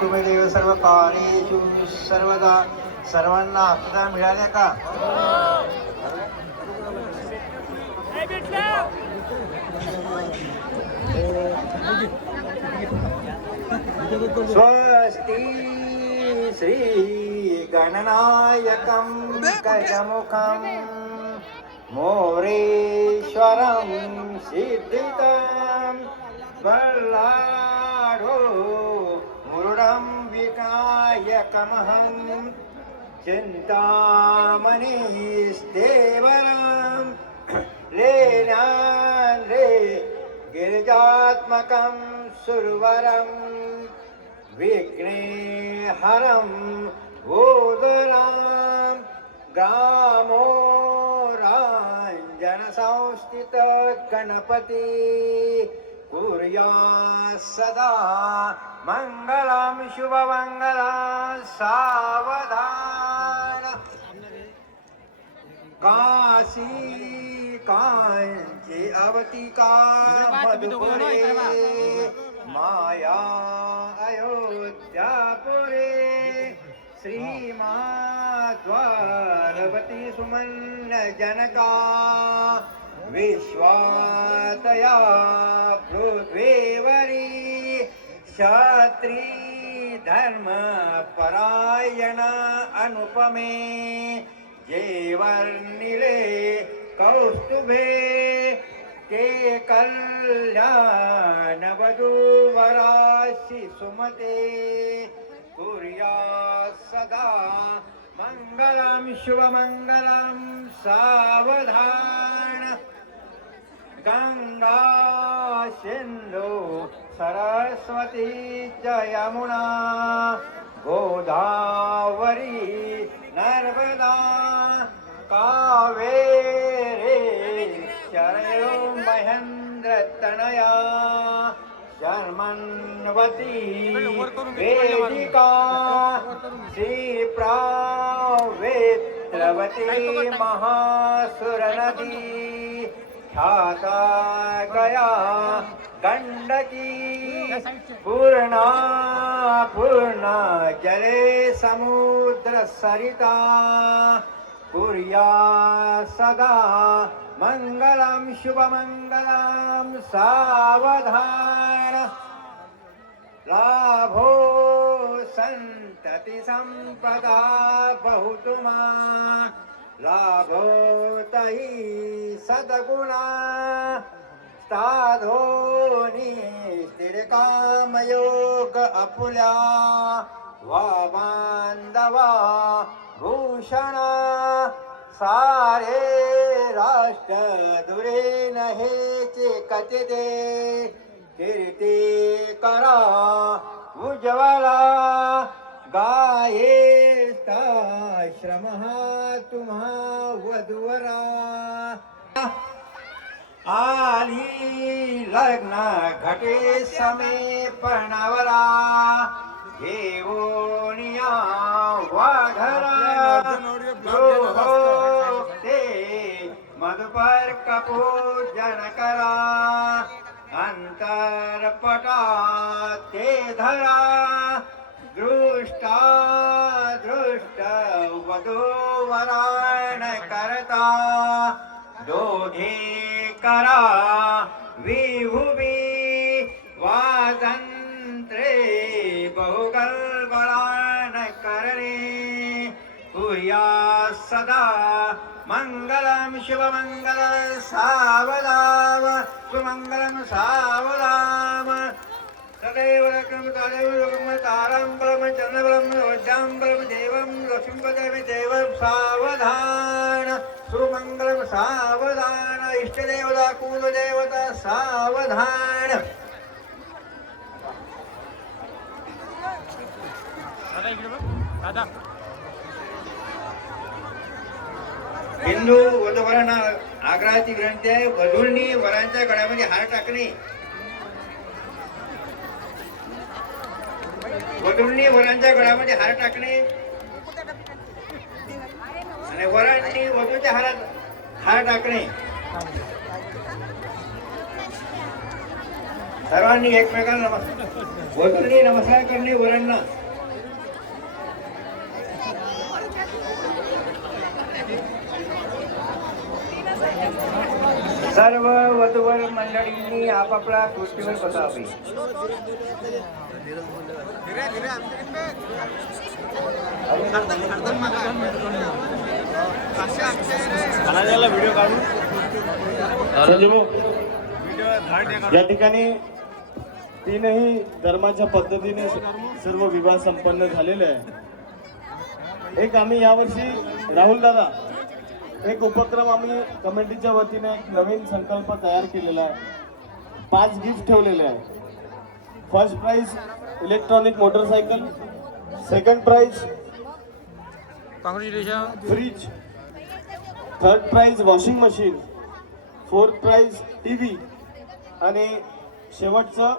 तुम्ही देव सर्व काळेषु सर्वदा सर्वांना हक्कदार मिळाले का? स्वस्ति श्री गणनायकं गजमुखं मोरेश्वरं सिद्धितं बल्लाढो मुरुडं विनायकमहं चिन्तामणिस्तेवरं लेनान्रे गिरिजात्मकं सुरवरं विघ्नेहरं भूतलं ग्रामोराञ्जनसंस्थित गणपति कुर्यात् सदा मङ्गलं शुभमङ्गलं सावधान काशी कांची अवतिका मधुपुरे माया अयोध्यापुरे श्रीमाद्वारवती सुमन जनका विश्वातया पृथ्वीवरी क्षत्री धर्म परायण अनुपमे जेवर्णिले कौस्तुभे के कल्याण वधूवराशि सुमते कुर्यात् सदा मङ्गलं शुभमङ्गलं सावधान गंगा सिंधु सरस्वती च यमुना गोदावरी नर्मदा कावेरी शरयो महेंद्र तनया शर्मन्वती वेदिका श्रीप्रावेत्रवती महासुर नदी ख्याता गया गंडकी पूर्णा पूर्णा जले समुद्र सरिता कुर्यात् सदा मङ्गलं शुभमङ्गलं सावधान लाभो सन्तति सम्पदा बहुतुमा लाभो तहि सद्गुणा साधोनी स्थिरकामयोग अपुल्या वा बांधवा भूषणा सारे राष्ट्र दुरे नहेचे कथिते कीर्ती करा उज्ज्वला गाये श्रम तुम्हा वधूवरा आली लग्न घटे समेपणावरा घेऊनिया वाघरा ते मधुपर कपूजन करा अंतरपटा ते धरा दृष्टा दृष्ट वधूवराण करता दोघे करा विभुवी वाजंत्रे बहुगल्बलान करणे कुर्यात् सदा मङ्गलं शुभमङ्गलं सावधाम सुमङ्गलं सावधाम तदेव लक्ष्मी तारां बलं चन्द्रबलं वज्रां बलं देवं लक्ष्मीपदे देवं सावधान सुमङ्गलं सावधान इष्टदेवता कुलदेवता सावधान हिंदू वधूवरांना आग्रहाची विनंती आहे. वधूंनी वरांच्या गळ्यामध्ये हार टाकणे वधूंनी वरांच्या गळ्यामध्ये हार टाकणे आणि वरांनी वधूच्या हारात हार टाकणे सर्वांनी एकमेकांना वधूंनी नमस्कार करणे वरांना. सर्व वधूवर मंडळींनी आपापल्या गोष्टीवर बसावे. व्हिडिओ काढून या ठिकाणी तीनही धर्माच्या पद्धतीने सर्व विवाह संपन्न झालेले आहे. एक आम्ही यावर्षी राहुल दादा एक उपक्रम आम्ही कमिटीच्या वतीने एक नवीन संकल्प तयार केलेला आहे. 5 गिफ्ट ठेवलेले आहे. First prize electronic motorcycle, second prize fridge, third prize washing machine, fourth prize TV आणि शेवटचं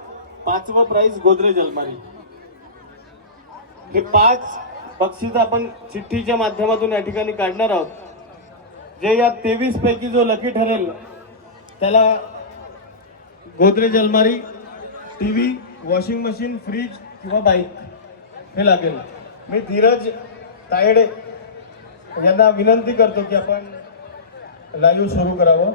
5वं प्राइज गोदरेज अलमारी. हे 5 बक्षीस आपण चिठ्ठीच्या माध्यमातून या ठिकाणी काढणार आहोत. जे या 23 पैकी जो लकी ठरेल त्याला गोदरेज अलमारी, टीव्ही, वॉशिंग मशीन, फ्रीज किंवा बाईक हे लागेल. मी धीरज तायडे यांना विनंती करतो की आपण लाईव्ह सुरू करावं.